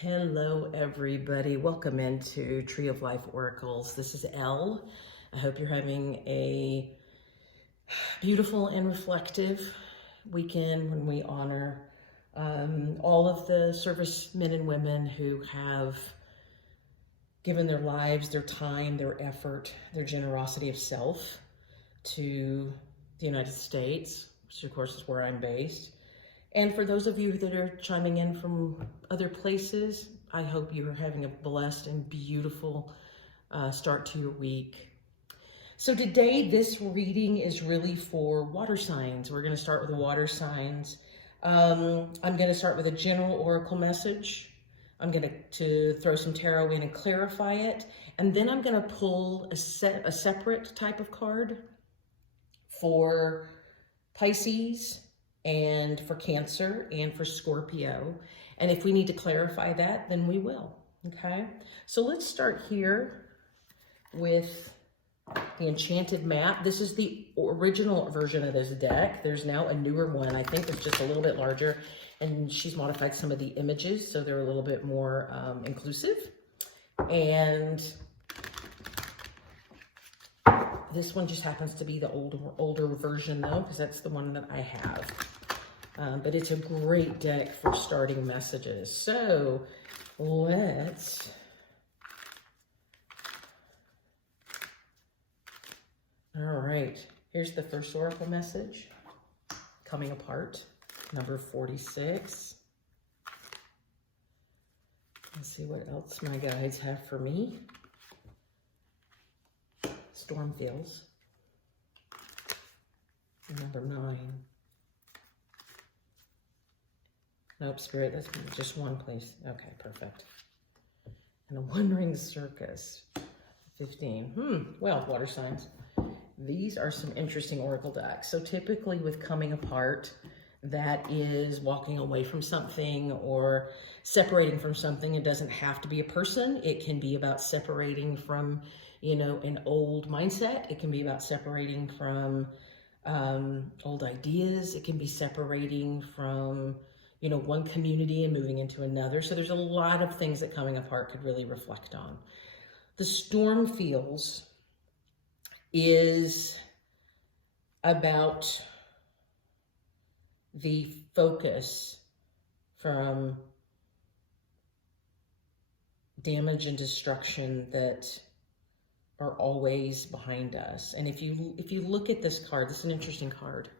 Hello, everybody. Welcome into Tree of Life Oracles. This is Elle. I hope you're having a beautiful and reflective weekend when we honor all of the servicemen and women who have given their lives, their time, their effort, their generosity of self to the United States, which of course is where I'm based. And for those of you that are chiming in from other places, I hope you are having a blessed and beautiful start to your week. So today, this reading is really for water signs. We're going to start with the water signs. I'm going to start with a general oracle message. I'm going to throw some tarot in and clarify it. And then I'm going to pull a separate type of card for Pisces, and for Cancer, and for Scorpio. And if we need to clarify that, then we will, okay? So let's start here with the Enchanted map. This is the original version of this deck. There's now a newer one. I think it's just a little bit larger, and she's modified some of the images, so they're a little bit more inclusive. And this one just happens to be the older version though, because that's the one that I have. But it's a great deck for starting messages. So let's, all right, here's the first oracle message, coming apart, number 46. Let's see what else my guides have for me. Storm feels, number 9. Nope, Spirit, that's just one, please. Okay, perfect. And a one-ring circus, 15. Well, water signs. These are some interesting oracle decks. So typically with coming apart, that is walking away from something or separating from something. It doesn't have to be a person. It can be about separating from, you know, an old mindset. It can be about separating from old ideas. It can be separating from, you know, one community and moving into another. So there's a lot of things that coming apart could really reflect on. The storm feels is about the focus from damage and destruction that are always behind us. And if you look at this card, this is an interesting card,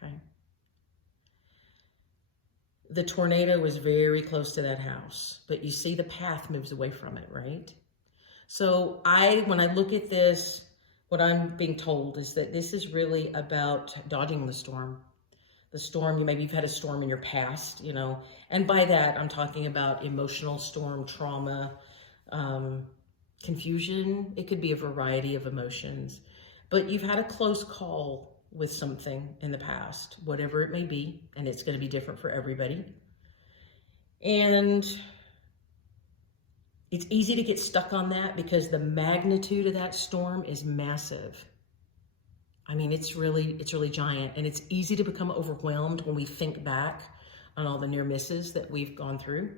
okay? The tornado was very close to that house, but you see the path moves away from it, right? So when I look at this, what I'm being told is that this is really about dodging the storm. The storm, maybe you've had a storm in your past, you know, and by that, I'm talking about emotional storm, trauma, confusion. It could be a variety of emotions, but you've had a close call with something in the past, whatever it may be, and it's going to be different for everybody. And it's easy to get stuck on that because the magnitude of that storm is massive. I mean, it's really giant, and it's easy to become overwhelmed when we think back on all the near misses that we've gone through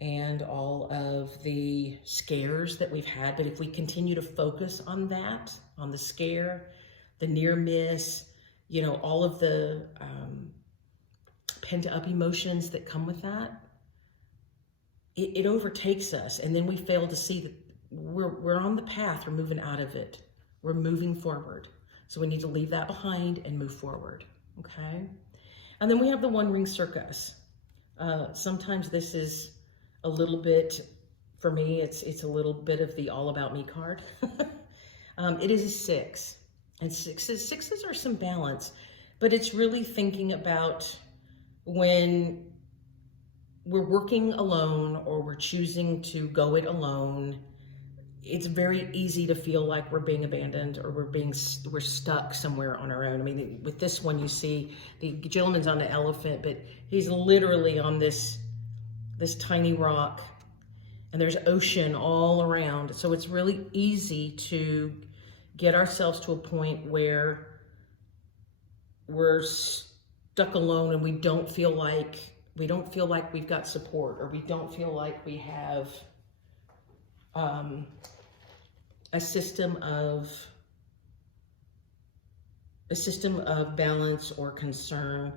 and all of the scares that we've had. But if we continue to focus on that, on the scare, the near miss, you know, all of the pent up emotions that come with that, it overtakes us. And then we fail to see that we're on the path, we're moving out of it. We're moving forward. So we need to leave that behind and move forward, okay? And then we have the one-ring circus. Sometimes this is a little bit, for me, it's a little bit of the all about me card. It is a 6. And sixes are some balance, but it's really thinking about when we're working alone or we're choosing to go it alone. It's very easy to feel like we're being abandoned or we're stuck somewhere on our own. I mean, with this one, you see the gentleman's on the elephant, but he's literally on this tiny rock, and there's ocean all around. So it's really easy to get ourselves to a point where we're stuck alone and we don't feel like We don't feel like we've got support, or we don't feel like we have a system of balance or concern.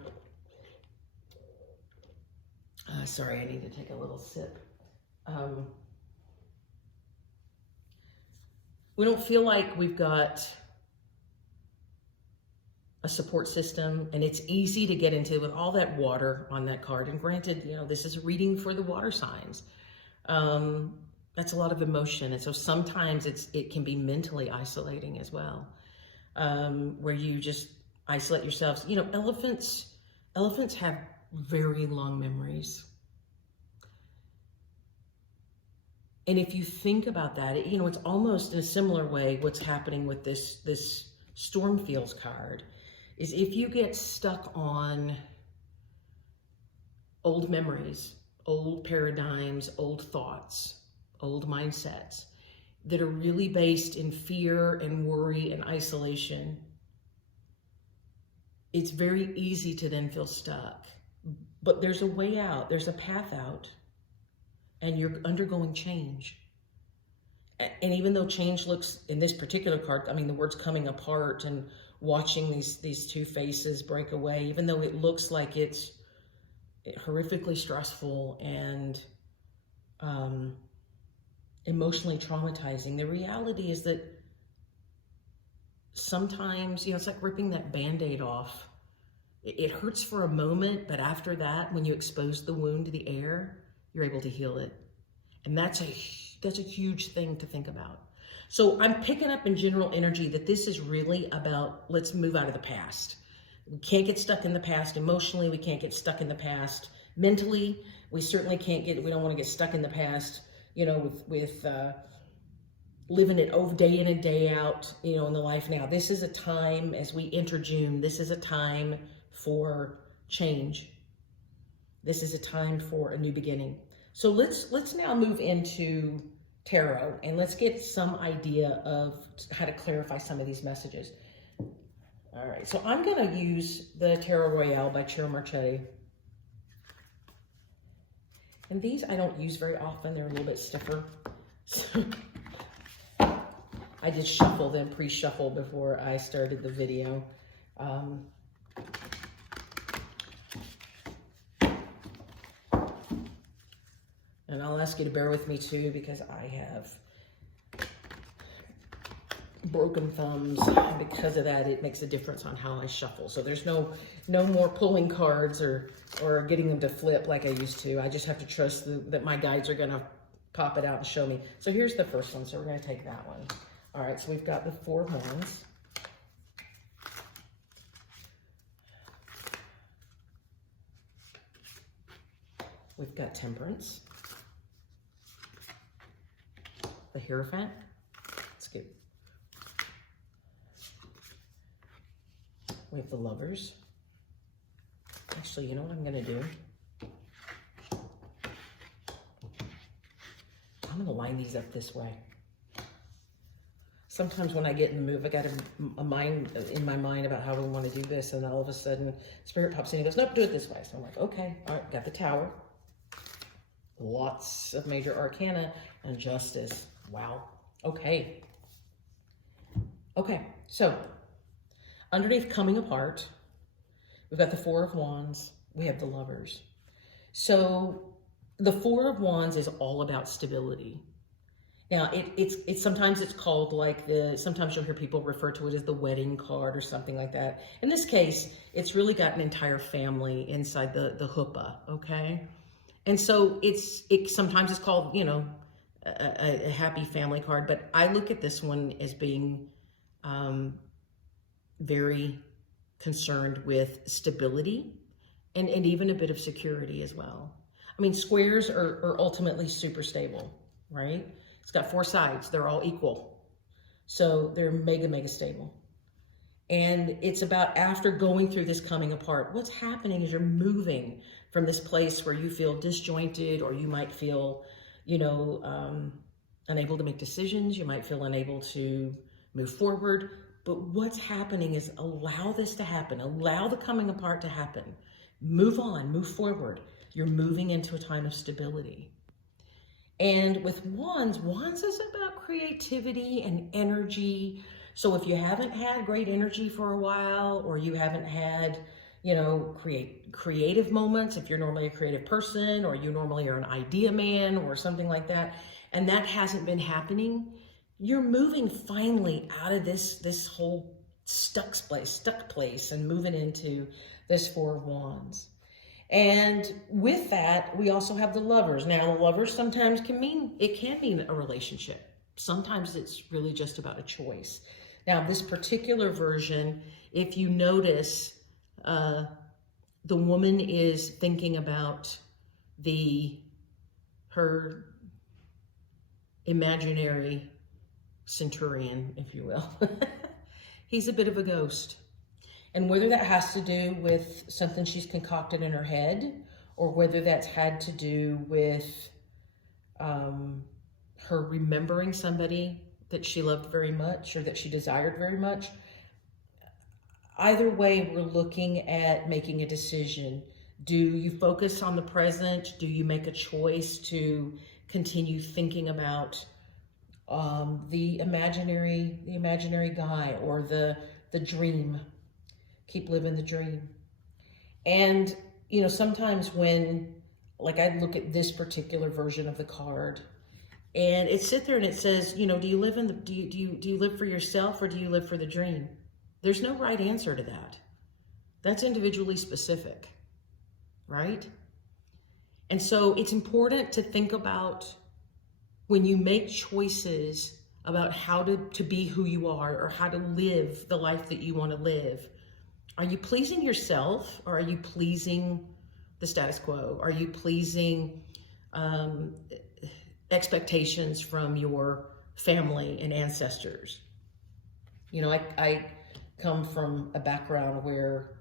Sorry, I need to take a little sip. We don't feel like we've got a support system, and it's easy to get into with all that water on that card. And granted, you know, this is a reading for the water signs. That's a lot of emotion, and so sometimes it can be mentally isolating as well, where you just isolate yourselves. You know, elephants have very long memories. And if you think about that, you know, it's almost in a similar way what's happening with this Stormfields card is if you get stuck on old memories, old paradigms, old thoughts, old mindsets that are really based in fear and worry and isolation, it's very easy to then feel stuck. But there's a way out, there's a path out, and you're undergoing change. And even though change looks, in this particular card, I mean, the words coming apart and watching these two faces break away, even though it looks like it's horrifically stressful and emotionally traumatizing, the reality is that sometimes, you know, it's like ripping that Band-Aid off. It hurts for a moment, but after that, when you expose the wound to the air, you're able to heal it. And that's a huge thing to think about. So I'm picking up in general energy that this is really about, let's move out of the past. We can't get stuck in the past emotionally. We can't get stuck in the past mentally. We certainly can't we don't want to get stuck in the past, you know, with living it over day in and day out, you know, in the life now. This is a time, as we enter June, this is a time for change. This is a time for a new beginning. So let's now move into tarot, and let's get some idea of how to clarify some of these messages. All right, so I'm going to use the Tarot Royale by Ciro Marchetti. And these I don't use very often. They're a little bit stiffer. So I did shuffle them, pre-shuffle before I started the video. And I'll ask you to bear with me too, because I have broken thumbs. And because of that, it makes a difference on how I shuffle. So there's no more pulling cards or getting them to flip like I used to. I just have to trust that my guides are gonna pop it out and show me. So here's the first one. So we're gonna take that one. All right, so we've got the Four of Wands. We've got Temperance. The Hierophant. Let's get. We have the Lovers. Actually, you know what I'm going to do? I'm going to line these up this way. Sometimes when I get in the mood, I got a mind in my mind about how we want to do this, and then all of a sudden, Spirit pops in and goes, nope, do it this way. So I'm like, okay, all right, got the Tower. Lots of major arcana and Justice. Wow. Okay. Okay, so underneath Coming Apart, we've got the Four of Wands. We have the Lovers. So the Four of Wands is all about stability. Now, it's sometimes it's called like sometimes you'll hear people refer to it as the wedding card or something like that. In this case, it's really got an entire family inside the chuppah, okay? And so sometimes it's called, you know, a happy family card, but I look at this one as being very concerned with stability and even a bit of security as well. I mean, squares are ultimately super stable, right? It's got four sides. They're all equal. So they're mega, mega stable. And it's about, after going through this coming apart, what's happening is you're moving from this place where you feel disjointed, or you might feel, you know, unable to make decisions. You might feel unable to move forward. But what's happening is allow this to happen. Allow the coming apart to happen. Move on, move forward. You're moving into a time of stability. And with wands is about creativity and energy. So if you haven't had great energy for a while, or you haven't had, you know, creative moments, if you're normally a creative person, or you normally are an idea man or something like that, and that hasn't been happening, you're moving finally out of this whole stuck place and moving into this Four of Wands. And with that, we also have the Lovers. Now, the Lovers sometimes can mean a relationship. Sometimes it's really just about a choice. Now, this particular version, if you notice, the woman is thinking about her imaginary centurion, if you will. He's a bit of a ghost. And whether that has to do with something she's concocted in her head, or whether that's had to do with her remembering somebody that she loved very much or that she desired very much, either way, we're looking at making a decision. Do you focus on the present? Do you make a choice to continue thinking about the imaginary guy, or the dream? Keep living the dream. And, you know, sometimes when, like, I look at this particular version of the card, and it sits there and it says, you know, do you live for yourself, or do you live for the dream? There's no right answer to that. That's individually specific, right? And so it's important to think about, when you make choices about how to be who you are, or how to live the life that you want to live, are you pleasing yourself, or are you pleasing the status quo? Are you pleasing expectations from your family and ancestors? You know, I come from a background where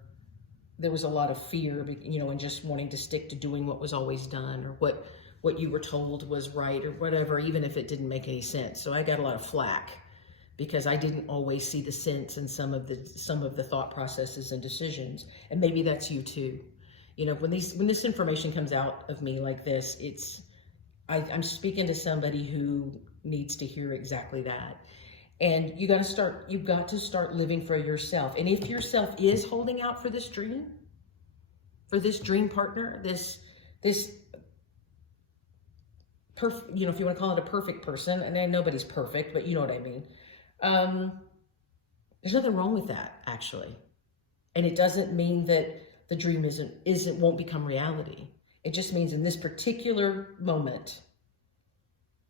there was a lot of fear, you know, and just wanting to stick to doing what was always done, or what you were told was right, or whatever, even if it didn't make any sense. So I got a lot of flack because I didn't always see the sense in some of the thought processes and decisions. And maybe that's you too. You know, when this information comes out of me like this, I'm speaking to somebody who needs to hear exactly that. And you've got to start living for yourself. And if yourself is holding out for this dream partner, this perfect, you know, if you want to call it a perfect person, and nobody's perfect, but you know what I mean. There's nothing wrong with that, actually. And it doesn't mean that the dream won't become reality. It just means in this particular moment,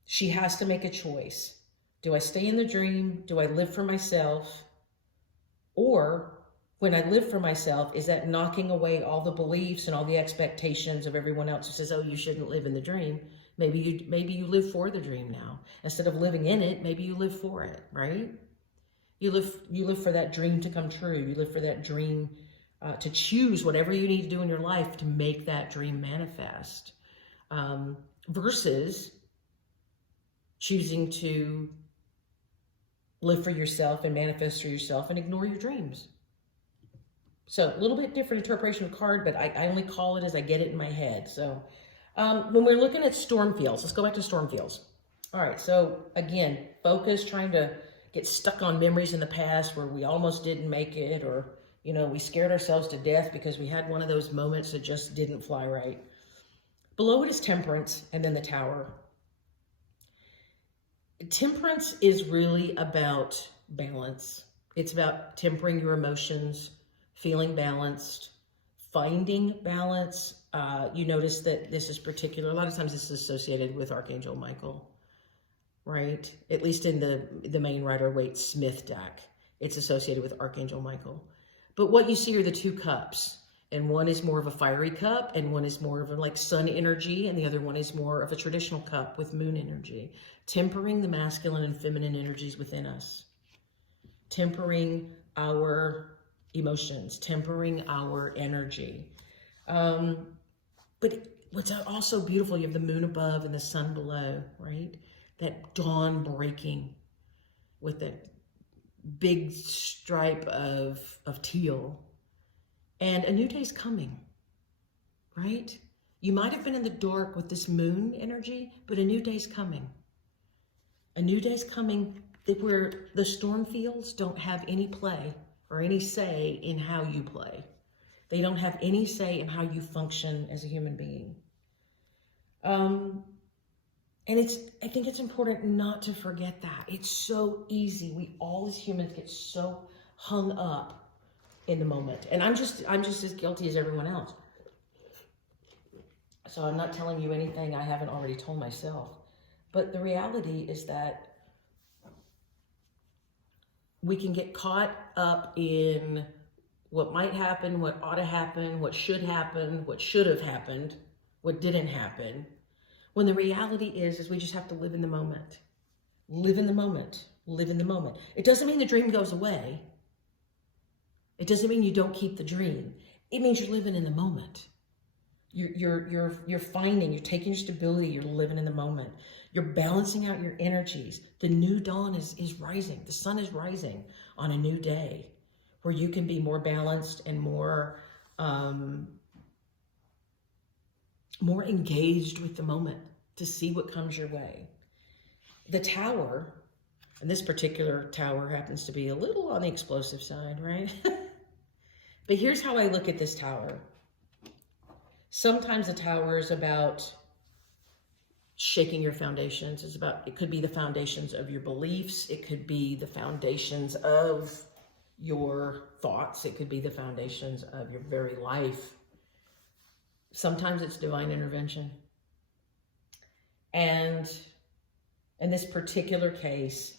she has to make a choice. Do I stay in the dream? Do I live for myself? Or when I live for myself, is that knocking away all the beliefs and all the expectations of everyone else who says, oh, you shouldn't live in the dream? Maybe you live for the dream now. Instead of living in it, maybe you live for it, right? You live for that dream to come true. You live for that dream to choose whatever you need to do in your life to make that dream manifest. Versus choosing to live for yourself and manifest for yourself and ignore your dreams. So a little bit different interpretation of the card, but I only call it as I get it in my head. So when we're looking at storm fields, let's go back to storm fields. All right, so again, focus, trying to get stuck on memories in the past where we almost didn't make it, or, you know, we scared ourselves to death because we had one of those moments that just didn't fly right. Below it is Temperance, and then the Tower. Temperance is really about balance. It's about tempering your emotions, feeling balanced, finding balance. You notice that this is particular. A lot of times this is associated with Archangel Michael, right? At least in the main Rider-Waite-Smith deck, it's associated with Archangel Michael. But what you see are the two cups. And one is more of a fiery cup, and one is more of a like sun energy, and the other one is more of a traditional cup with moon energy. Tempering the masculine and feminine energies within us. Tempering our emotions, tempering our energy. But what's also beautiful, you have the moon above and the sun below, right? That dawn breaking with that big stripe of teal. And a new day's coming, right? You might have been in the dark with this moon energy, but a new day's coming. A new day's coming where the storm fields don't have any play or any say in how you play. They don't have any say in how you function as a human being. And I think it's important not to forget that. It's so easy. We all as humans get so hung up in the moment. And I'm just as guilty as everyone else. So I'm not telling you anything I haven't already told myself. But the reality is that we can get caught up in what might happen, what ought to happen, what should have happened, what didn't happen. When the reality is we just have to live in the moment. Live in the moment. Live in the moment. It doesn't mean the dream goes away. It doesn't mean you don't keep the dream. It means you're living in the moment. You're taking your stability, you're living in the moment. You're balancing out your energies. The new dawn is rising. The sun is rising on a new day where you can be more balanced and more engaged with the moment to see what comes your way. The tower, and this particular tower happens to be a little on the explosive side, right? But here's how I look at this tower. Sometimes the tower is about shaking your foundations. It could be the foundations of your beliefs. It could be the foundations of your thoughts. It could be the foundations of your very life. Sometimes it's divine intervention. And in this particular case,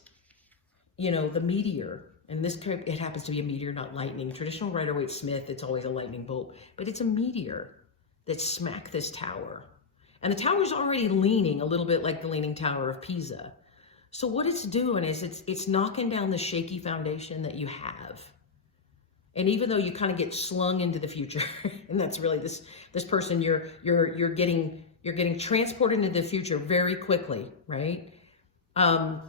the meteor, and it happens to be a meteor, not lightning. Traditional Rider-Waite-Smith, it's always a lightning bolt, but it's a meteor that smacked this tower. And the tower's already leaning a little bit like the Leaning Tower of Pisa. So what it's doing is it's knocking down the shaky foundation that you have. And even though you kind of get slung into the future, and that's really this person, you're getting transported into the future very quickly, right? And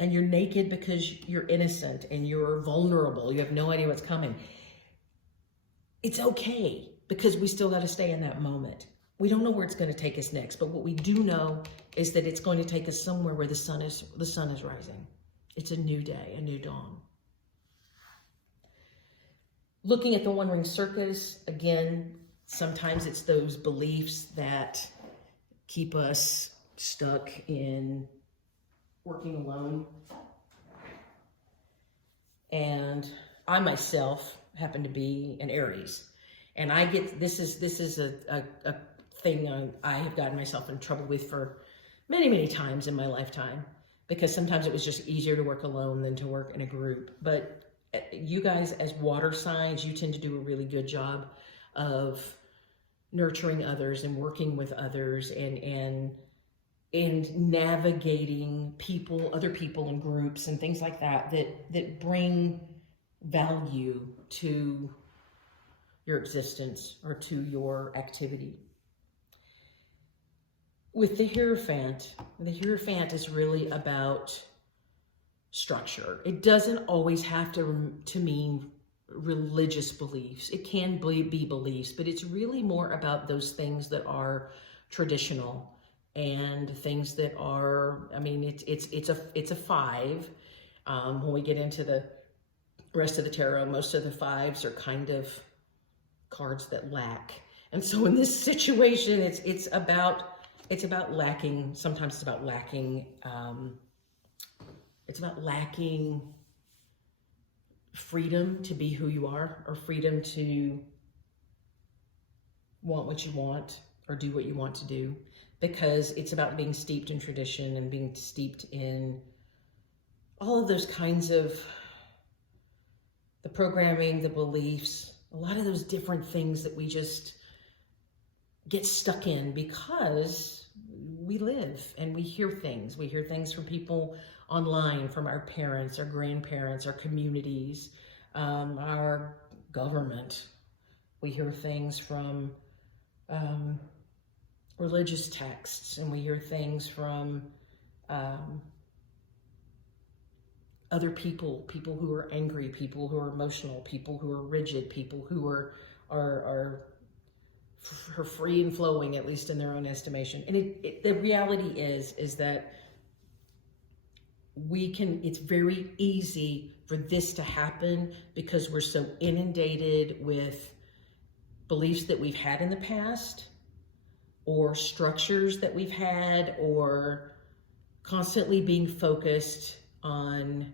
you're naked because you're innocent and you're vulnerable. You have no idea what's coming. It's okay, because we still got to stay in that moment. We don't know where it's going to take us next, but what we do know is that it's going to take us somewhere where the sun is rising. It's a new day, a new dawn. Looking at the One Ring Circus, again, sometimes it's those beliefs that keep us stuck in working alone. And I myself happen to be an Aries. And this is a thing I have gotten myself in trouble with for many, many times in my lifetime, because sometimes it was just easier to work alone than to work in a group. But you guys as water signs, you tend to do a really good job of nurturing others and working with others and navigating other people and groups and things like that bring value to your existence or to your activity. With the Hierophant is really about structure. It doesn't always have to mean religious beliefs. It can be beliefs, but it's really more about those things that are traditional and things that are, it's a 5. When we get into the rest of the tarot, most of the 5s are kind of cards that lack. And so in this situation, it's about lacking. Sometimes it's about lacking. It's about lacking freedom to be who you are, or freedom to want what you want or do what you want to do, because it's about being steeped in tradition and being steeped in all of those kinds of the programming, the beliefs, a lot of those different things that we just get stuck in because we live and we hear things. We hear things from people online, from our parents, our grandparents, our communities, our government. We hear things from religious texts, and we hear things from other people who are angry, people who are emotional, people who are rigid, people who are her free and flowing, at least in their own estimation. And the reality is that it's very easy for this to happen because we're so inundated with beliefs that we've had in the past, or structures that we've had, or constantly being focused on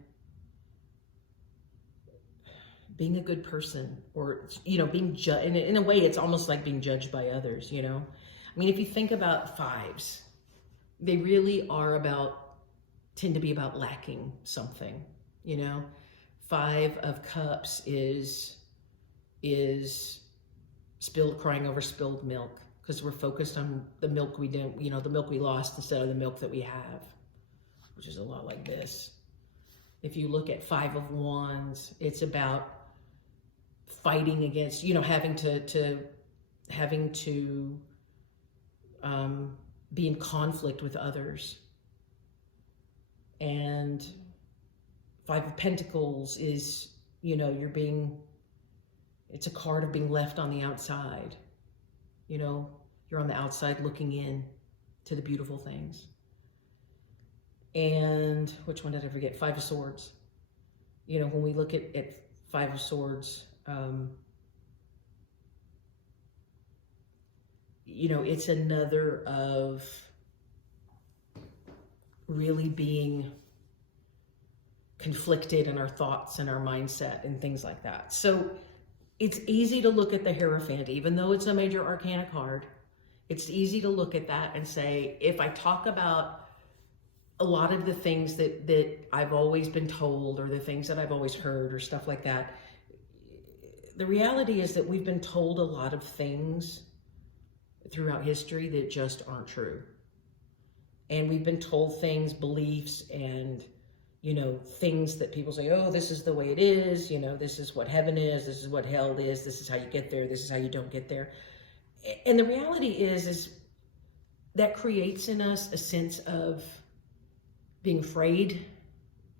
being a good person, or, you know, being judged. In a way, it's almost like being judged by others, you know? I mean, if you think about fives, they really tend to be about lacking something, you know? 5 of Cups is crying over spilled milk, because we're focused on the milk we didn't, you know, the milk we lost instead of the milk that we have, which is a lot like this. If you look at 5 of Wands, it's about fighting against, you know, having to be in conflict with others. And 5 of Pentacles is, you know, it's a card of being left on the outside. You know, you're on the outside looking in to the beautiful things. And which one did I forget? 5 of Swords. You know, when we look at 5 of Swords, you know, it's another of really being conflicted in our thoughts and our mindset and things like that. So it's easy to look at the Hierophant, even though it's a major arcana card. It's easy to look at that and say, if I talk about a lot of the things that I've always been told, or the things that I've always heard, or stuff like that, the reality is that we've been told a lot of things throughout history that just aren't true. And we've been told things, beliefs, and, you know, things that people say, oh, this is the way it is, you know, this is what heaven is, this is what hell is, this is how you get there, this is how you don't get there. And the reality is that creates in us a sense of being afraid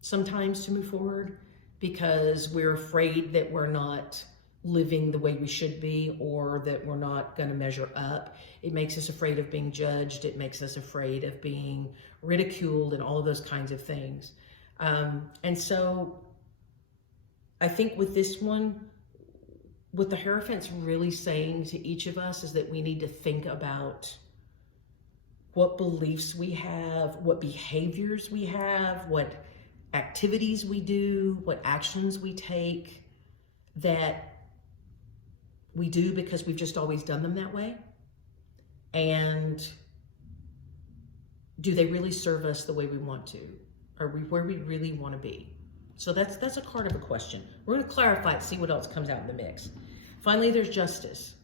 sometimes to move forward, because we're afraid that we're not living the way we should be, or that we're not going to measure up. It makes us afraid of being judged. It makes us afraid of being ridiculed and all of those kinds of things. And so I think with this one, what the Hierophant's really saying to each of us is that we need to think about what beliefs we have, what behaviors we have, what activities we do, what actions we take that we do because we've just always done them that way. And do they really serve us the way we want to? Are we where we really want to be? So that's a card of a question. We're going to clarify it, see what else comes out in the mix. Finally, there's Justice.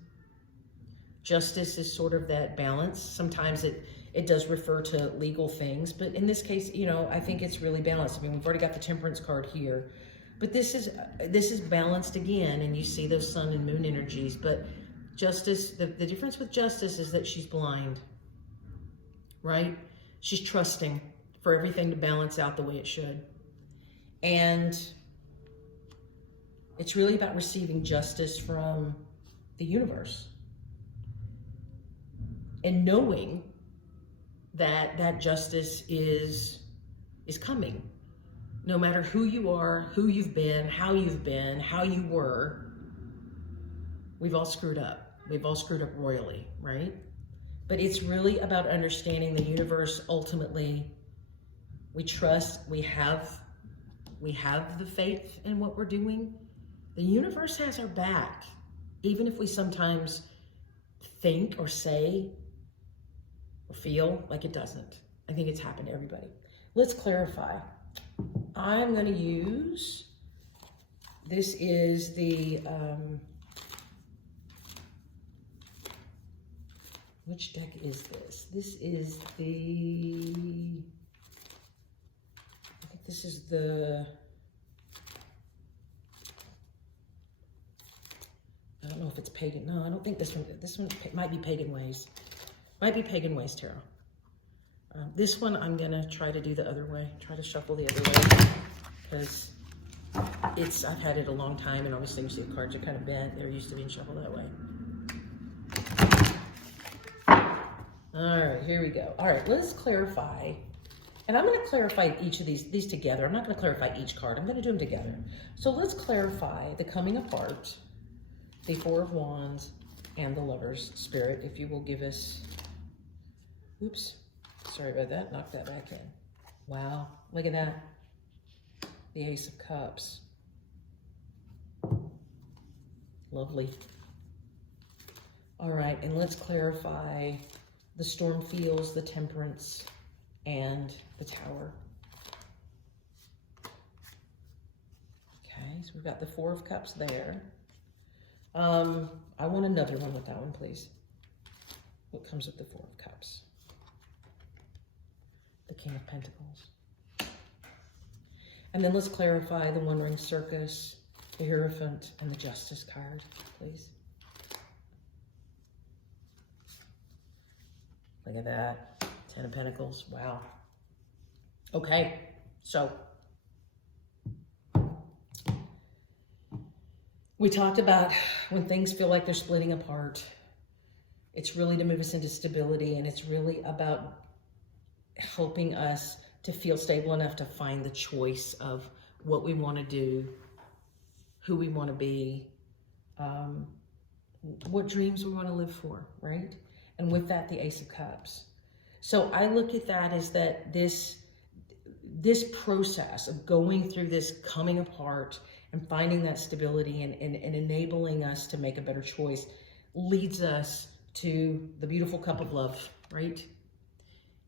Justice is sort of that balance. Sometimes it does refer to legal things, but in this case, you know, I think it's really balanced. I mean, we've already got the Temperance card here, but this is balanced again, and you see those sun and moon energies. But Justice, the difference with Justice is that she's blind, right? She's trusting for everything to balance out the way it should. And it's really about receiving justice from the universe and knowing that justice is coming. No matter who you are, who you've been, how you were, we've all screwed up. We've all screwed up royally, right? But it's really about understanding the universe. Ultimately, we trust, we have the faith in what we're doing. The universe has our back, even if we sometimes think or say or feel like it doesn't. I think it's happened to everybody. Let's clarify. I'm going to use, this is the, which deck is this? This is the, I think this is the, I don't know if it's Pagan. No, I don't think this one might be Pagan Ways. Might be Pagan Ways Tarot. This one I'm going to try to do the other way. Try to shuffle the other way. Because I've had it a long time, and obviously you see the cards are kind of bent. They're used to being shuffled that way. All right, here we go. All right, let's clarify. And I'm going to clarify each of these together. I'm not going to clarify each card. I'm going to do them together. So let's clarify the coming apart, the Four of Wands, and the Lover's Spirit. If you will give us, oops, sorry about that. Knock that back in. Wow, look at that. The Ace of Cups. Lovely. All right, and let's clarify the Storm Feels, the Temperance, and the Tower. Okay, so we've got the Four of Cups there. I want another one with that one, please. What comes with the Four of Cups? The King of Pentacles. And then let's clarify the One Ring Circus, the Hierophant, and the Justice card, please. Look at that. Ten of Pentacles. Wow. Okay, so we talked about when things feel like they're splitting apart, it's really to move us into stability, and it's really about helping us to feel stable enough to find the choice of what we want to do, who we want to be, what dreams we want to live for, right? And with that, the Ace of Cups. So I look at that as that this process of going through this coming apart and finding that stability and enabling us to make a better choice leads us to the beautiful cup of love, right?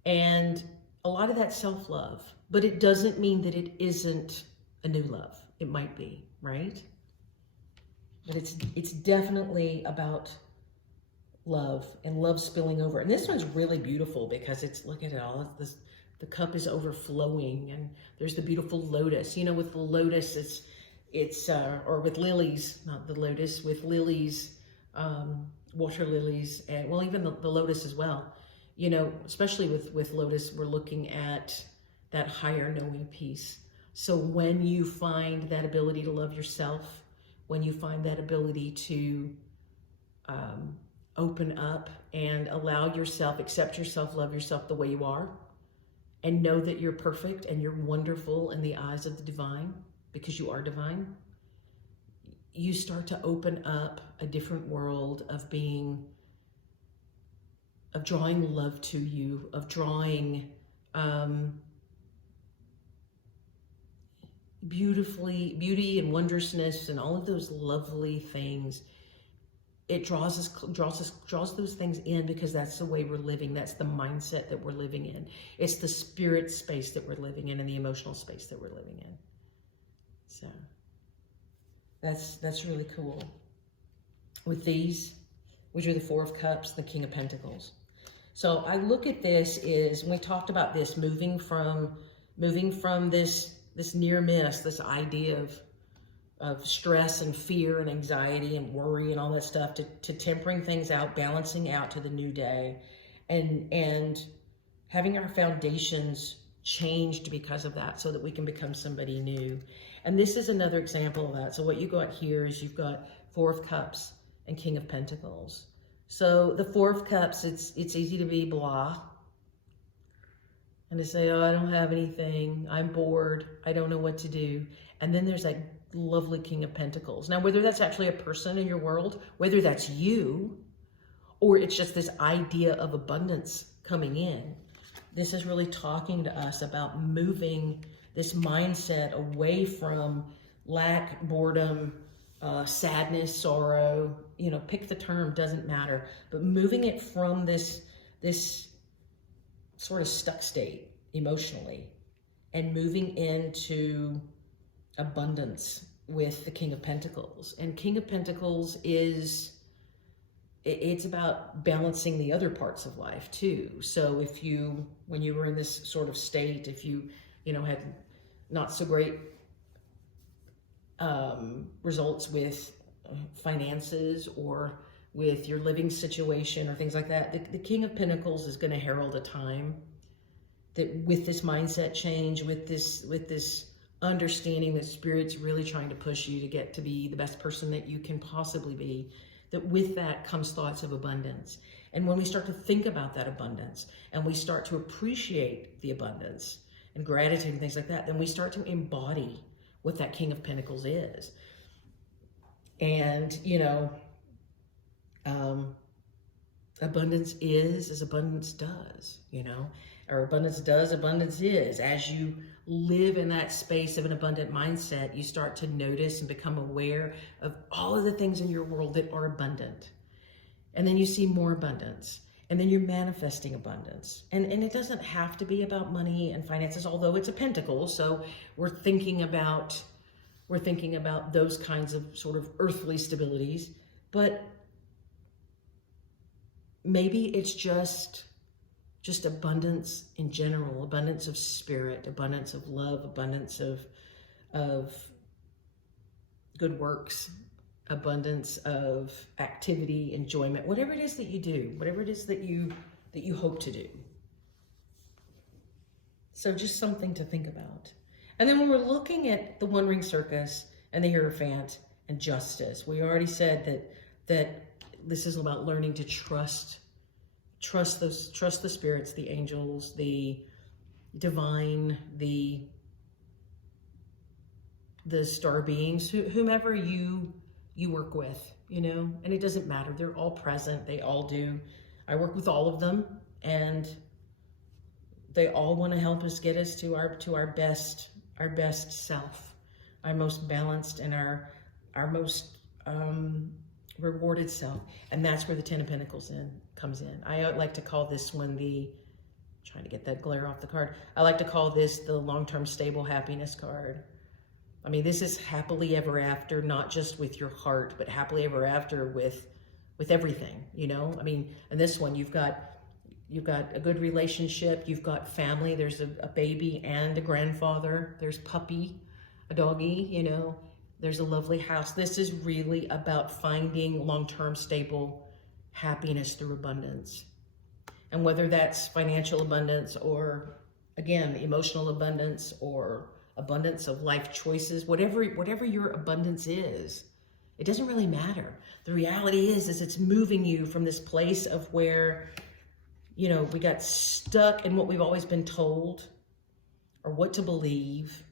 And a lot of that self-love, but it doesn't mean that it isn't a new love. It might be, right? But it's definitely about love and love spilling over. And this one's really beautiful because it's, look at it all, the cup is overflowing, and there's the beautiful lotus. You know, with the lotus, or with lilies, not the lotus, with lilies, water lilies, and well, even the lotus as well. You know, especially with lotus, we're looking at that higher knowing piece. So when you find that ability to love yourself, when you find that ability to open up and allow yourself, accept yourself, love yourself the way you are, and know that you're perfect and you're wonderful in the eyes of the divine, because you are divine, you start to open up a different world of being, of drawing love to you, of drawing beauty and wondrousness and all of those lovely things. It draws those things in, because that's the way we're living. That's the mindset that we're living in. It's the spirit space that we're living in and the emotional space that we're living in. So that's really cool. With these, which are the Four of Cups, the King of Pentacles. So I look at this is, when we talked about this, moving from this near miss, this idea of stress and fear and anxiety and worry and all that stuff, to tempering things out, balancing out to the new day, and having our foundations changed because of that, so that we can become somebody new. And this is another example of that. So what you got here is you've got Four of Cups and King of Pentacles. So the Four of Cups, it's easy to be blah and to say, oh, I don't have anything, I'm bored, I don't know what to do. And then there's that lovely King of Pentacles. Now, whether that's actually a person in your world, whether that's you, or it's just this idea of abundance coming in, this is really talking to us about moving this mindset away from lack, boredom, sadness, sorrow, you know, pick the term, doesn't matter, but moving it from this sort of stuck state emotionally and moving into abundance with the King of Pentacles. And King of Pentacles it's about balancing the other parts of life too. So when you were in this sort of state, if you had not so great results with finances or with your living situation or things like that, the King of Pentacles is going to herald a time that, with this mindset change, with this understanding that Spirit's really trying to push you to get to be the best person that you can possibly be, that with that comes thoughts of abundance. And when we start to think about that abundance and we start to appreciate the abundance and gratitude and things like that, then we start to embody what that King of Pentacles is. And, you know, abundance is as abundance does, you know, or abundance does, abundance is. As you live in that space of an abundant mindset, you start to notice and become aware of all of the things in your world that are abundant. And then you see more abundance, and then you're manifesting abundance. And it doesn't have to be about money and finances, although it's a pentacle. So we're thinking about those kinds of sort of earthly stabilities, but maybe it's just abundance in general, abundance of spirit, abundance of love, abundance of good works, abundance of activity, enjoyment, whatever it is that you do, whatever it is that you hope to do. So just something to think about. And then when we're looking at the One Ring Circus and the Hierophant and justice, we already said that this is about learning to trust the spirits, the angels, the divine, the star beings, whomever you work with, you know, and it doesn't matter. They're all present. They all do. I work with all of them, and they all want to help us get us to our best self, our most balanced and our most rewarded self. And that's where the Ten of Pentacles comes in. I like to call this one trying to get that glare off the card. I like to call this the long-term stable happiness card. I mean, this is happily ever after, not just with your heart, but happily ever after with everything, you know? I mean, in this one, you've got a good relationship, you've got family, there's a baby and a grandfather, there's puppy, a doggy, you know, there's a lovely house. This is really about finding long-term stable happiness through abundance. And whether that's financial abundance or, again, emotional abundance or abundance of life choices, whatever your abundance is, it doesn't really matter. The reality is it's moving you from this place of where, you know, we got stuck in what we've always been told or what to believe.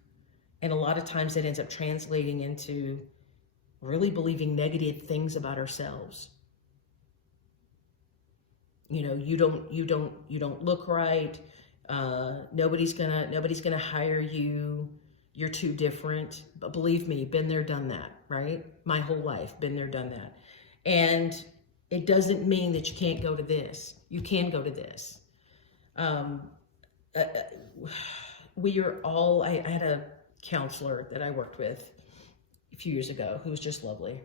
And a lot of times it ends up translating into really believing negative things about ourselves. You know, you don't look right. Nobody's gonna hire you. You're too different. But believe me, been there, done that, right? My whole life, been there, done that. And it doesn't mean that you can't go to this. You can go to this. I had a counselor that I worked with a few years ago who was just lovely.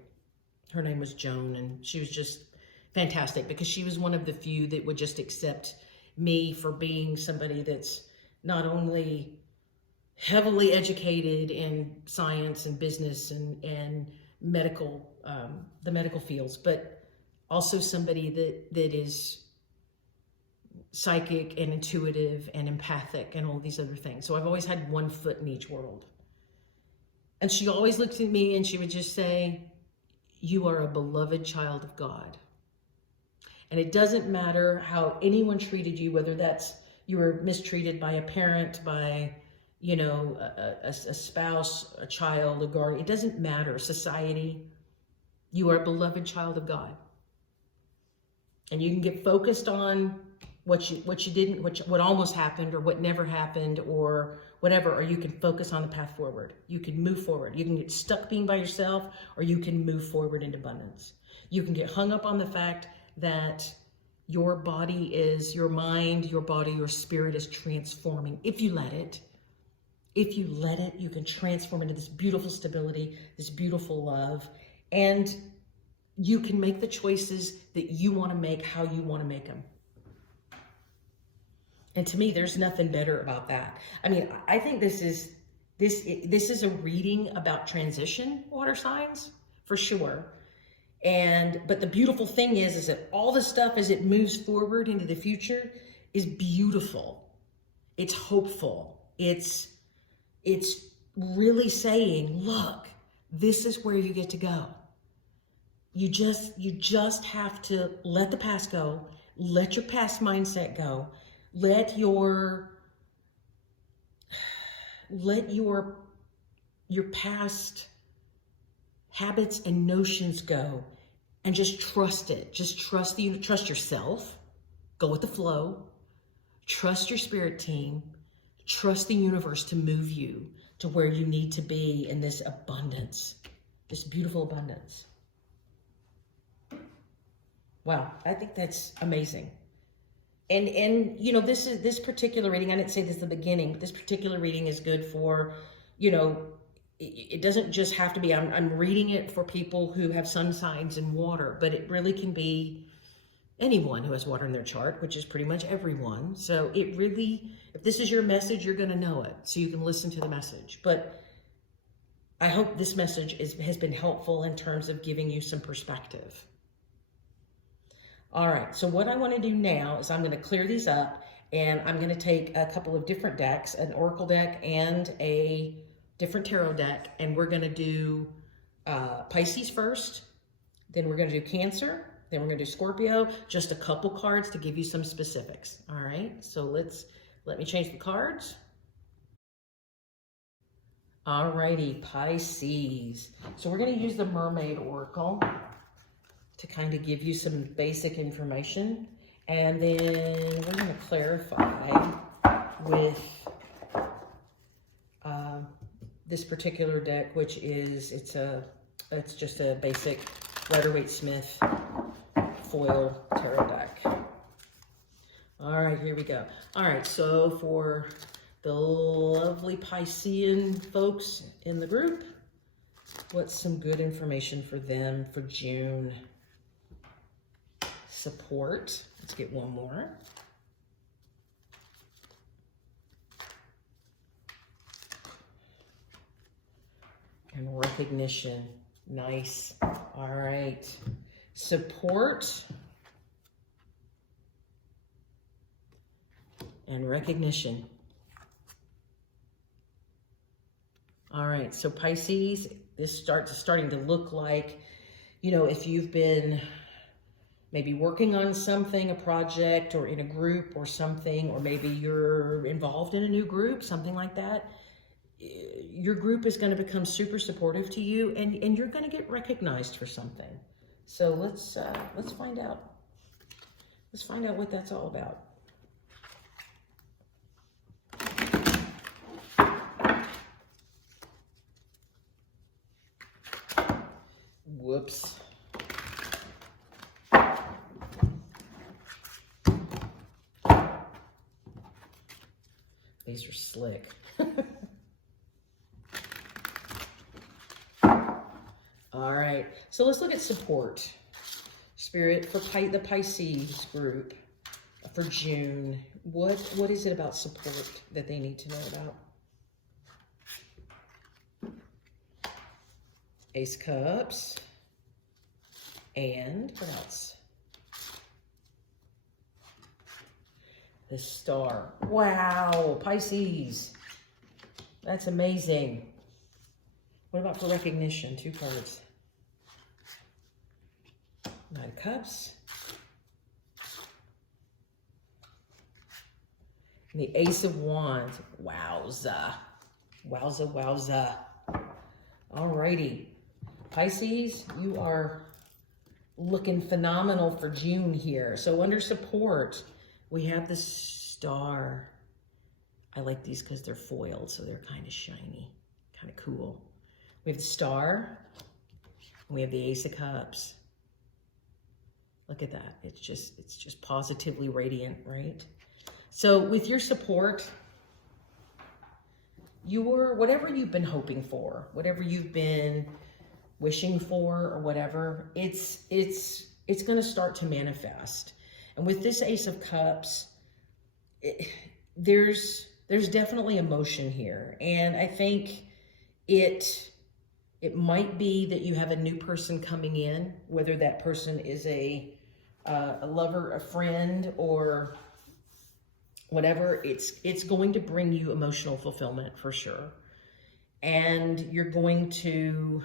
Her name was Joan, and she was just fantastic because she was one of the few that would just accept me for being somebody that's not only heavily educated in science and business and medical, the medical fields, but also somebody that is psychic and intuitive and empathic and all these other things. So I've always had one foot in each world. And she always looked at me and she would just say, "You are a beloved child of God." And it doesn't matter how anyone treated you, whether that's you were mistreated by a parent, by, you know, a spouse, a child, a guardian. It doesn't matter. Society, you are a beloved child of God. And you can get focused on what almost happened or what never happened or whatever, or you can focus on the path forward. You can move forward. You can get stuck being by yourself, or you can move forward into abundance. You can get hung up on the fact that your body is, your mind, your body, your spirit is transforming. If you let it, you can transform into this beautiful stability, this beautiful love, and you can make the choices that you want to make, how you want to make them. And to me, there's nothing better about that. I mean, I think this is a reading about transition water signs for sure. But the beautiful thing is that all the stuff as it moves forward into the future is beautiful. It's hopeful. It's really saying, look, this is where you get to go. You just have to let the past go Let your past mindset go. Let your past habits and notions go, and just trust it. Just trust yourself. Go with the flow. Trust your spirit team. Trust the universe to move you to where you need to be in this abundance, this beautiful abundance. Wow, I think that's amazing. And you know, this particular reading, I didn't say this at the beginning, but this particular reading is good for, you know, it doesn't just have to be, I'm reading it for people who have sun signs and water, but it really can be anyone who has water in their chart, which is pretty much everyone. So it really, if this is your message, you're going to know it, so you can listen to the message. But I hope this message has been helpful in terms of giving you some perspective. All right, so what I want to do now is I'm going to clear these up, and I'm going to take a couple of different decks, an oracle deck and a different tarot deck, and we're going to do Pisces first, then we're going to do Cancer, then we're going to do Scorpio, just a couple cards to give you some specifics. All right, so let me change the cards. All righty, Pisces. So we're going to use the Mermaid Oracle to kind of give you some basic information. And then we're going to clarify with this particular deck, which is, it's just a basic Rider-Waite-Smith foil tarot deck. All right, here we go. All right, so for the lovely Piscean folks in the group, what's some good information for them for June? Support. Let's get one more. And recognition. Nice. All right. Support and recognition. All right. So Pisces, this starting to look like, you know, if you've been maybe working on something, a project, or in a group or something, or maybe you're involved in a new group, something like that, your group is going to become super supportive to you, and you're going to get recognized for something. So let's find out. Let's find out what that's all about. Whoops. These are slick. All right, so let's look at support. Spirit for the Pisces group for June. What is it about support that they need to know about? Ace Cups. And what else? The Star. Wow, Pisces. That's amazing. What about for recognition? 2 cards. Nine of Cups. And the Ace of Wands. Wowza. Wowza, wowza. Alrighty. Pisces, you are looking phenomenal for June here. So under support, we have the Star. I like these because they're foiled, so they're kind of shiny, kind of cool. We have the Star, and we have the Ace of Cups. Look at that. It's just positively radiant, right? So with your support, whatever you've been hoping for, whatever you've been wishing for, or whatever, it's going to start to manifest. And with this Ace of Cups, there's definitely emotion here, and I think it might be that you have a new person coming in, whether that person is a lover, a friend, or whatever. It's going to bring you emotional fulfillment for sure, and you're going to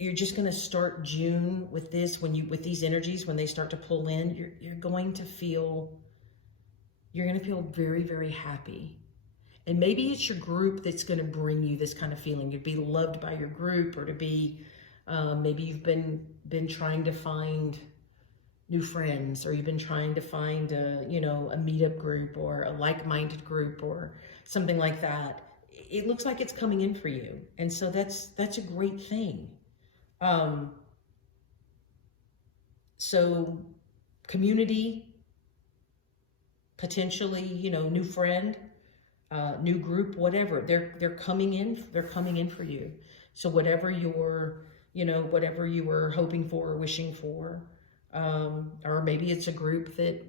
you're just going to start June with this, with these energies, when they start to pull in, you're going to feel very, very happy. And maybe it's your group that's going to bring you this kind of feeling. You'd be loved by your group, or to be, maybe you've been trying to find new friends, or you've been trying to find a meetup group or a like-minded group or something like that. It looks like it's coming in for you. And so that's a great thing. So community, potentially, new friend, new group, whatever, they're coming in for you. So whatever you were hoping for or wishing for, or maybe it's a group that,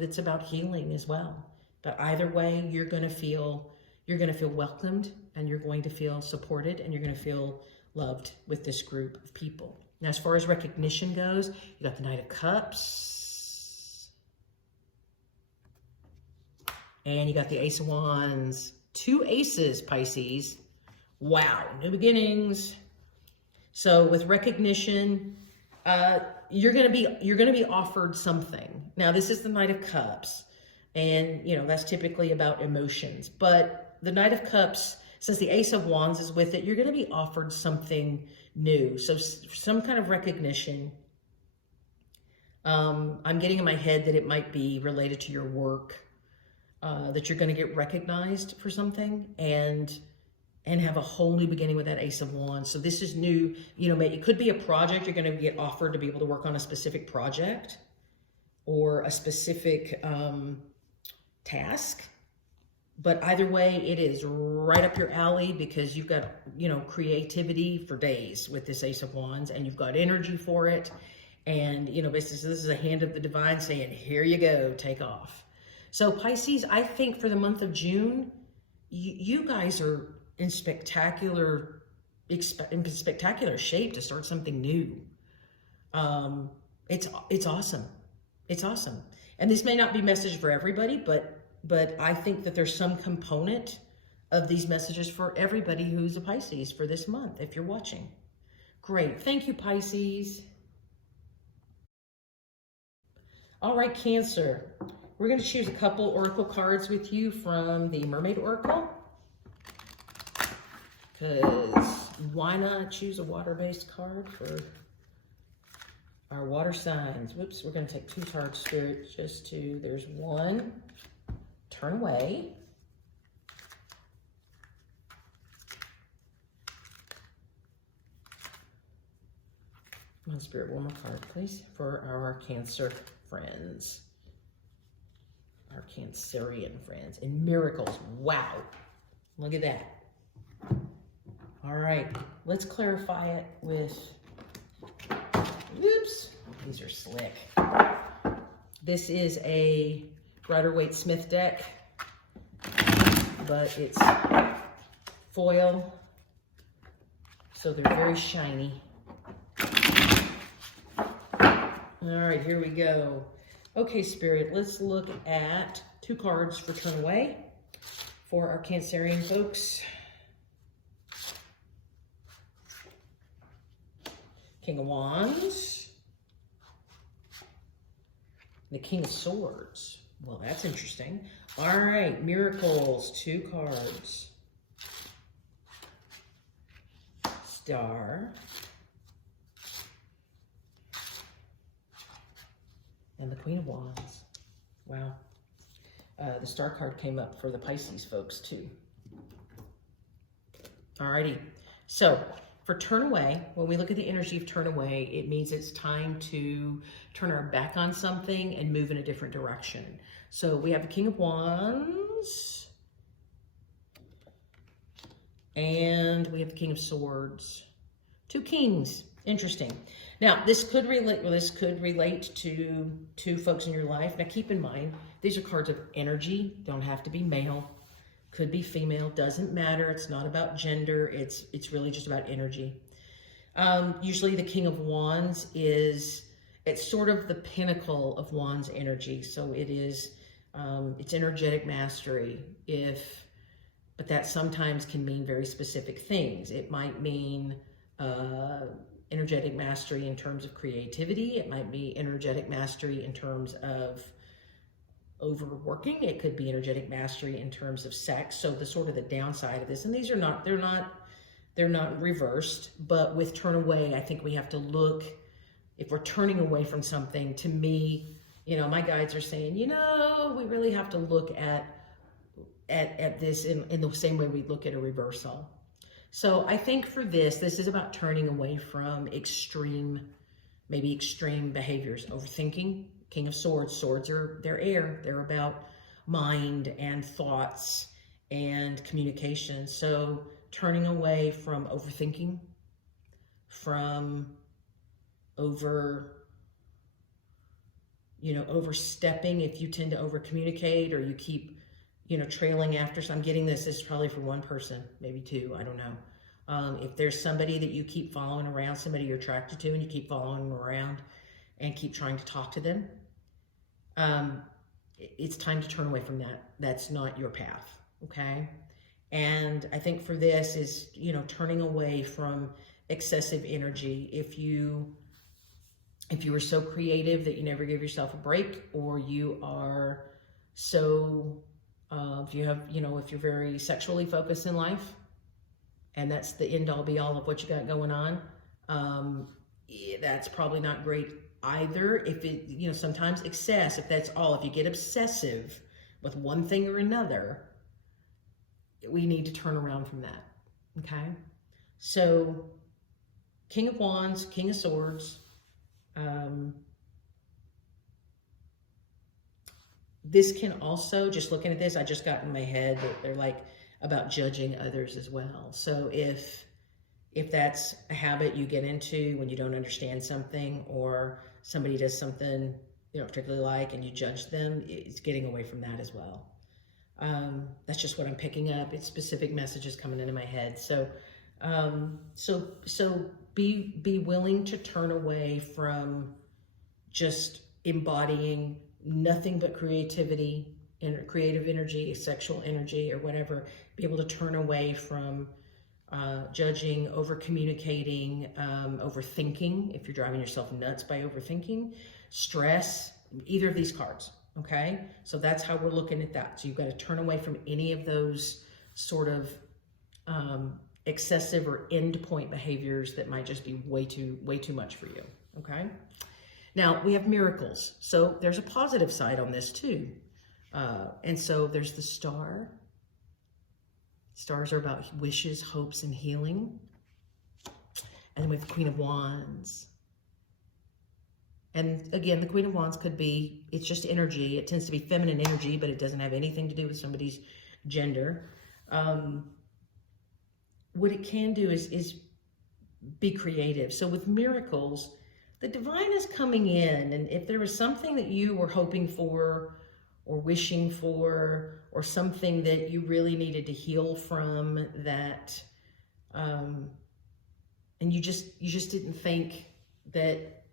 that's about healing as well. But either way, you're going to feel welcomed, and you're going to feel supported, and you're going to feel loved with this group of people. Now, as far as recognition goes, you got the Knight of Cups, and you got the Ace of Wands. 2 aces, Pisces. Wow, new beginnings. So with recognition, you're gonna be offered something. Now, this is the Knight of Cups, and that's typically about emotions. But the Knight of Cups, since the Ace of Wands is with it, you're gonna be offered something new. So some kind of recognition. I'm getting in my head that it might be related to your work, that you're gonna get recognized for something and have a whole new beginning with that Ace of Wands. So this is new. It could be a project. You're going to get offered to be able to work on a specific project or a specific task. But either way, it is right up your alley, because you've got, creativity for days with this Ace of Wands, and you've got energy for it. And, this is a hand of the divine saying, here you go, take off. So Pisces, I think for the month of June, you guys are in spectacular shape to start something new. It's awesome. It's awesome. And this may not be message for everybody, but I think that there's some component of these messages for everybody who's a Pisces for this month, if you're watching. Great. Thank you, Pisces. All right, Cancer. We're going to choose a couple oracle cards with you from the Mermaid Oracle. Because why not choose a water-based card for our water signs? Whoops, we're going to take 2 cards, Spirit, there's 1, turn away. Come on, Spirit, one more card, please, for our Cancer friends. Our Cancerian friends. And miracles, wow, look at that. All right, let's clarify it with, whoops, these are slick. This is a Rider-Waite-Smith deck, but it's foil, so they're very shiny. All right, here we go. Okay, Spirit, let's look at 2 cards for turn away for our Cancerian folks. King of Wands, the King of Swords. Well, that's interesting. All right, Miracles, 2 cards. Star. And the Queen of Wands. Wow. The Star card came up for the Pisces folks too. Alrighty, so for turn away, when we look at the energy of turn away, it means it's time to turn our back on something and move in a different direction. So we have the King of Wands, and we have the King of Swords. 2 kings, interesting. Now, this could relate to 2 folks in your life. Now, keep in mind, these are cards of energy, don't have to be male. Could be female, doesn't matter. It's not about gender. It's really just about energy. Usually the King of Wands it's sort of the pinnacle of Wands energy. So it is, it's energetic mastery. But that sometimes can mean very specific things. It might mean energetic mastery in terms of creativity. It might be energetic mastery in terms of overworking. It could be energetic mastery in terms of sex. So the sort of the downside of this, and these are not, they're not reversed, but with turn away, I think we have to look, if we're turning away from something, to me, you know, my guides are saying, you know, we really have to look at this in the same way we look at a reversal. So I think for this is about turning away from maybe extreme behaviors, overthinking. King of Swords, they're air. They're about mind and thoughts and communication. So turning away from overthinking, from overstepping. If you tend to over communicate, or you keep, trailing after. So I'm getting this is probably for one person, maybe two, I don't know. If there's somebody that you keep following around, somebody you're attracted to, and you keep following them around and keep trying to talk to them, it's time to turn away from that. That's not your path, okay? And I think for this is, turning away from excessive energy. If you are so creative that you never give yourself a break, or you are so, if you're very sexually focused in life, and that's the end all be all of what you got going on, that's probably not great either. If it, sometimes excess, if that's all, if you get obsessive with one thing or another, we need to turn around from that, okay? So, King of Wands, King of Swords, this can also, just looking at this, I just got in my head that they're like about judging others as well. So if that's a habit you get into when you don't understand something, or somebody does something you don't particularly like and you judge them, it's getting away from that as well. That's just what I'm picking up. It's specific messages coming into my head. So be willing to turn away from just embodying nothing but creativity and creative energy, sexual energy, or whatever. Be able to turn away from judging, over communicating, overthinking. If you're driving yourself nuts by overthinking, stress, either of these cards. Okay, so that's how we're looking at that. So you've got to turn away from any of those sort of excessive or end point behaviors that might just be way too much for you. Okay, now we have miracles. So there's a positive side on this too. And so there's the star. Stars are about wishes, hopes, and healing. And then we have the Queen of Wands. And again, the Queen of Wands could be, it's just energy. It tends to be feminine energy, but it doesn't have anything to do with somebody's gender. What it can do is be creative. So with miracles, the divine is coming in. And if there was something that you were hoping for or wishing for, or something that you really needed to heal from, that, and you just didn't think that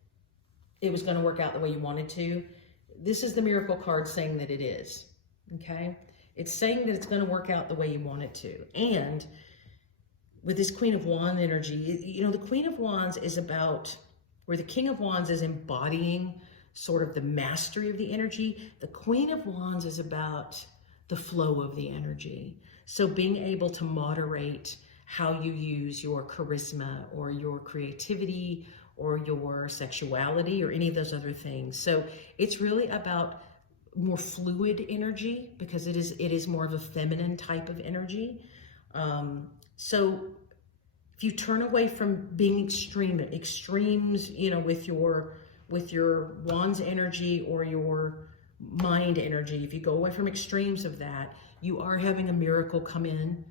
it was going to work out the way you wanted to, this is the miracle card saying that it is, okay? It's saying that it's going to work out the way you want it to. And with this Queen of Wands energy, the Queen of Wands is about, where the King of Wands is embodying sort of the mastery of the energy, the Queen of Wands is about the flow of the energy. So being able to moderate how you use your charisma or your creativity or your sexuality or any of those other things. So it's really about more fluid energy, because it is more of a feminine type of energy. So if you turn away from being extremes, with your Wands energy or your mind energy, if you go away from extremes of that, you are having a miracle come in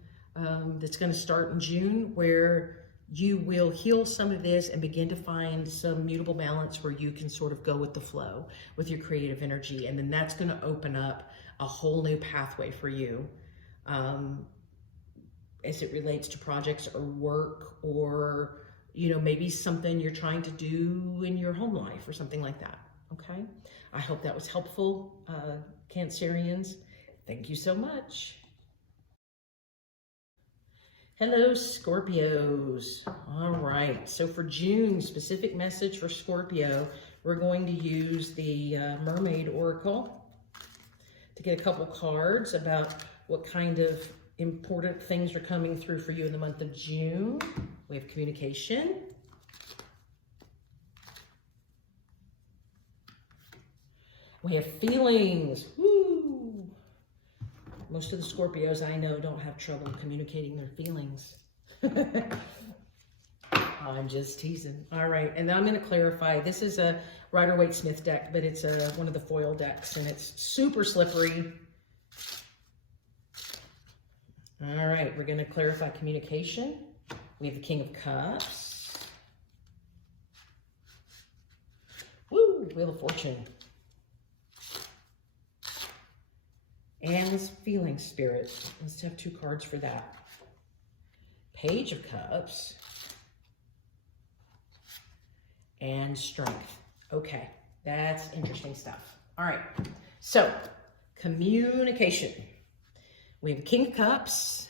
that's going to start in June, where you will heal some of this and begin to find some mutable balance where you can sort of go with the flow with your creative energy. And then that's going to open up a whole new pathway for you as it relates to projects or work, or maybe something you're trying to do in your home life or something like that, okay? I hope that was helpful, Cancerians. Thank you so much. Hello, Scorpios. All right, so for June, specific message for Scorpio, we're going to use the Mermaid Oracle to get a couple cards about what kind of important things are coming through for you in the month of June. We have communication. We have feelings. Woo! Most of the Scorpios I know don't have trouble communicating their feelings. I'm just teasing. All right, and then I'm going to clarify. This is a Rider-Waite-Smith deck, but it's one of the foil decks, and it's super slippery. All right, we're going to clarify communication. We have the King of Cups. Woo! Wheel of Fortune. And this feeling spirit. Let's have 2 cards for that. Page of Cups. And Strength. Okay, that's interesting stuff. All right, so communication. We have King of Cups.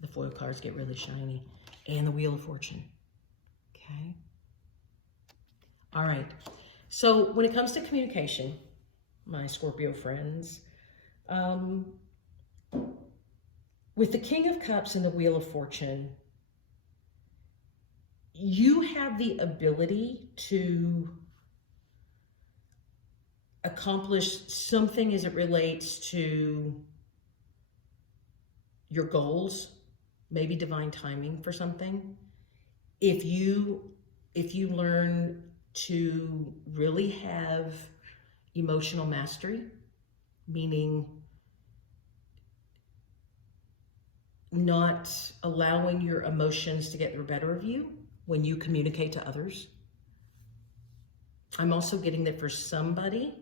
The foil cards get really shiny. And the Wheel of Fortune. Okay. All right. So when it comes to communication, my Scorpio friends, with the King of Cups and the Wheel of Fortune, you have the ability to accomplish something as it relates to your goals, maybe divine timing for something. If you learn to really have emotional mastery, meaning not allowing your emotions to get the better of you when you communicate to others. I'm also getting that for somebody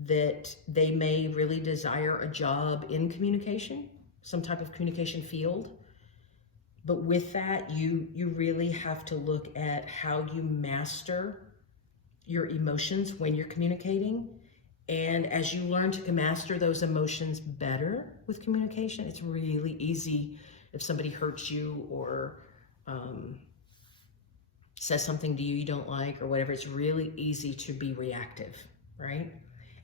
that they may really desire a job in communication, some type of communication field. But with that, you really have to look at how you master your emotions when you're communicating. And as you learn to master those emotions better with communication, it's really easy if somebody hurts you or says something to you don't like or whatever, it's really easy to be reactive, right?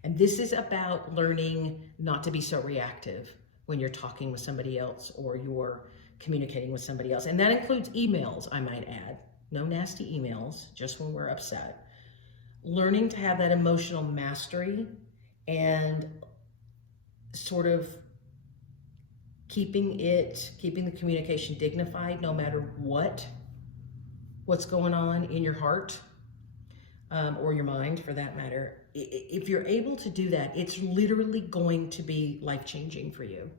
And this is about learning not to be so reactive when you're talking with somebody else or you're communicating with somebody else. And that includes emails, I might add. No nasty emails, just when we're upset. Learning to have that emotional mastery and sort of keeping the communication dignified no matter what's going on in your heart or your mind for that matter. If you're able to do that, it's literally going to be life-changing for you.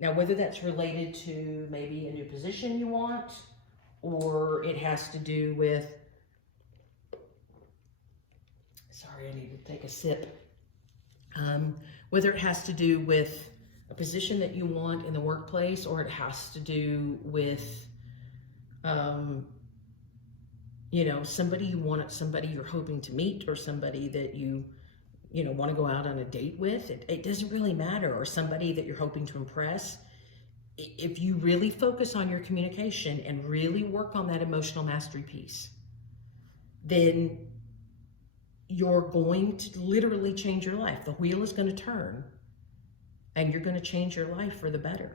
Now, whether that's related to maybe a new position you want, or it has to do with, sorry, I need to take a sip. Whether it has to do with a position that you want in the workplace, or it has to do with, somebody you want, somebody you're hoping to meet, or somebody that you want to go out on a date with, it doesn't really matter, or somebody that you're hoping to impress. If you really focus on your communication and really work on that emotional mastery piece, then you're going to literally change your life. The wheel is going to turn and you're going to change your life for the better.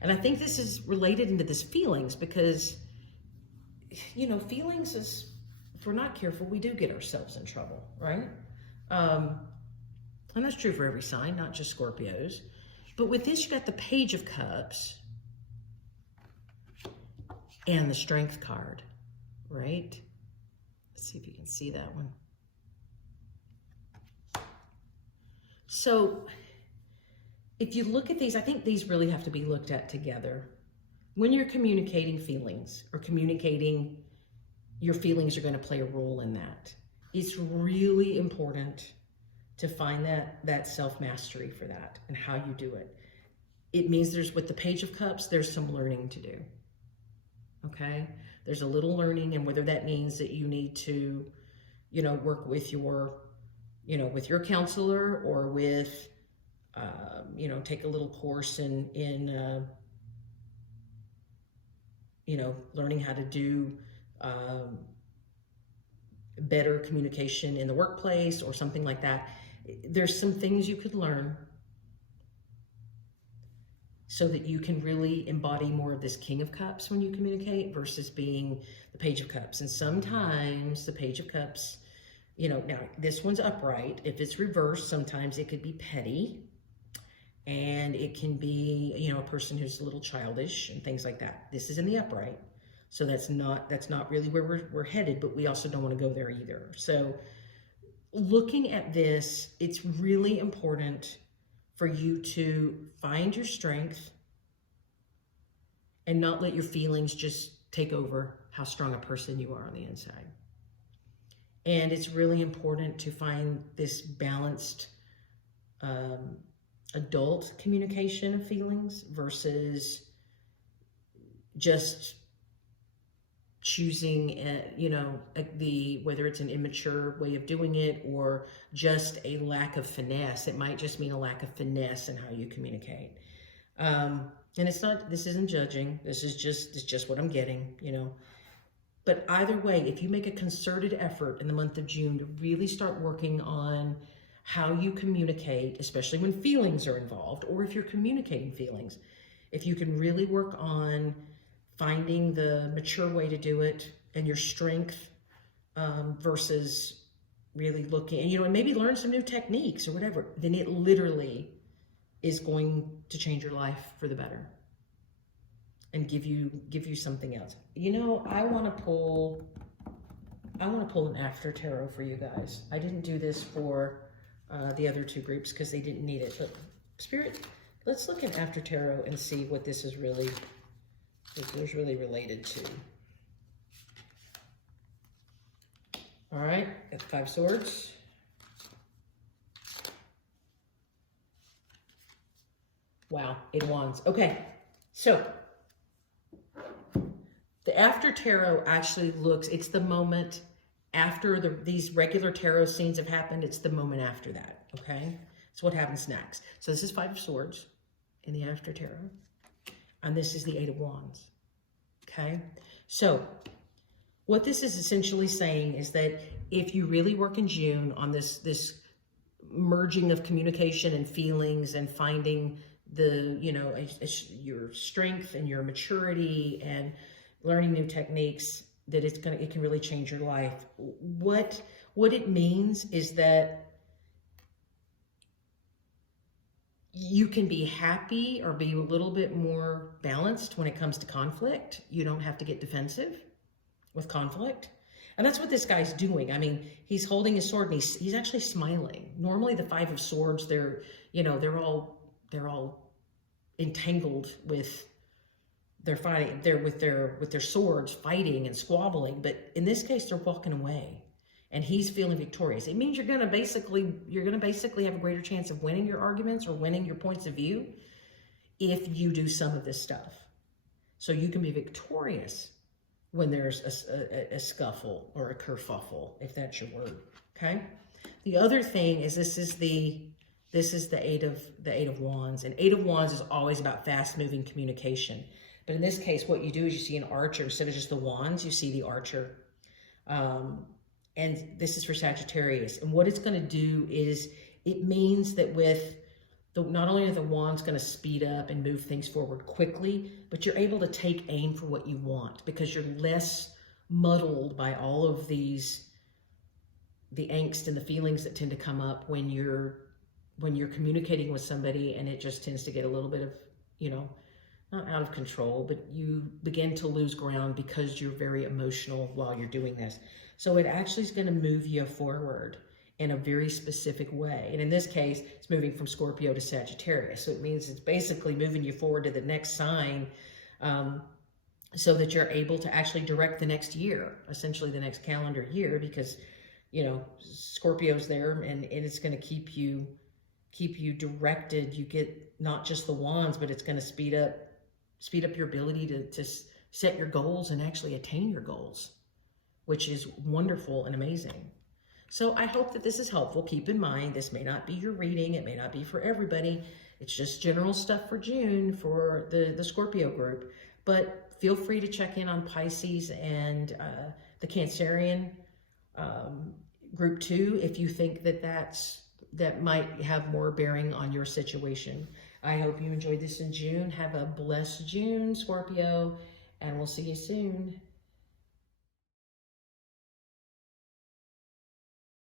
And I think this is related into this feelings because, feelings is, if we're not careful, we do get ourselves in trouble, right? And that's true for every sign, not just Scorpios. But with this, you got the Page of Cups and the Strength card, right? Let's see if you can see that one. So if you look at these, I think these really have to be looked at together. When you're communicating feelings or communicating, your feelings are going to play a role in that. It's really important to find that self-mastery for that and how you do it. It means with the Page of Cups, there's some learning to do, okay? There's a little learning, and whether that means that you need to, work with your you know, with your counselor or with, you know, take a little course in you know, learning how to do better communication in the workplace or something like that. There's some things you could learn so that you can really embody more of this King of Cups when you communicate versus being the Page of Cups. And sometimes the Page of Cups, you know, now this one's upright. If it's reversed, sometimes it could be petty, and it can be, you know, a person who's a little childish and things like that. This is in the upright. So that's not really where we're headed, but we also don't want to go there either. So looking at this, it's really important for you to find your strength and not let your feelings just take over how strong a person you are on the inside. And it's really important to find this balanced adult communication of feelings versus just choosing, you know, whether it's an immature way of doing it or just a lack of finesse. It might just mean a lack of finesse in how you communicate. And this isn't judging. It's just what I'm getting, you know. But either way, if you make a concerted effort in the month of June to really start working on how you communicate, especially when feelings are involved, or if you're communicating feelings, if you can really work on finding the mature way to do it and your strength versus really looking, and, you know, and maybe learn some new techniques or whatever, then it literally is going to change your life for the better and give you something else. You know, I want to pull an after tarot for you guys. I didn't do this for the other two groups because they didn't need it, but Spirit, let's look at after tarot and see what this is really related to. All right, got the 5 swords. Wow, 8 of wands. Okay, so the after tarot actually looks, it's the moment after these regular tarot scenes have happened. It's the moment after that, okay? It's what happens next. So this is 5 of swords in the after tarot, and this is the 8 of wands, okay? So what this is essentially saying is that if you really work in June on this merging of communication and feelings and finding the, you know, your strength and your maturity and learning new techniques, that it can really change your life. What it means is that you can be happy or be a little bit more balanced when it comes to conflict. You don't have to get defensive with conflict. And that's what this guy's doing. I mean, he's holding his sword and he's actually smiling. Normally the 5 of swords, they're all entangled with their fighting, they're with their swords fighting and squabbling, but in this case they're walking away and he's feeling victorious. It means you're gonna basically have a greater chance of winning your arguments or winning your points of view if you do some of this stuff. So you can be victorious when there's a scuffle or a kerfuffle, if that's your word, okay? The other thing is this is the 8 of wands, and 8 of wands is always about fast-moving communication. But in this case, what you do is you see an archer. Instead of just the wands, you see the archer. And this is for Sagittarius. And what it's going to do is it means that not only are the wands going to speed up and move things forward quickly, but you're able to take aim for what you want because you're less muddled by all of the angst and the feelings that tend to come up when you're communicating with somebody, and it just tends to get a little bit of, you know, not out of control, but you begin to lose ground because you're very emotional while you're doing this. So it actually is going to move you forward in a very specific way. And in this case, it's moving from Scorpio to Sagittarius. So it means it's basically moving you forward to the next sign so that you're able to actually direct the next year, essentially the next calendar year, because, you know, Scorpio's there and it's going to keep you directed. You get not just the wands, but it's going to speed up your ability to set your goals and actually attain your goals, which is wonderful and amazing. So I hope that this is helpful. Keep in mind, this may not be your reading. It may not be for everybody. It's just general stuff for June for the Scorpio group. But feel free to check in on Pisces and the Cancerian group too, if you think that that might have more bearing on your situation. I hope you enjoyed this in June. Have a blessed June, Scorpio, and we'll see you soon.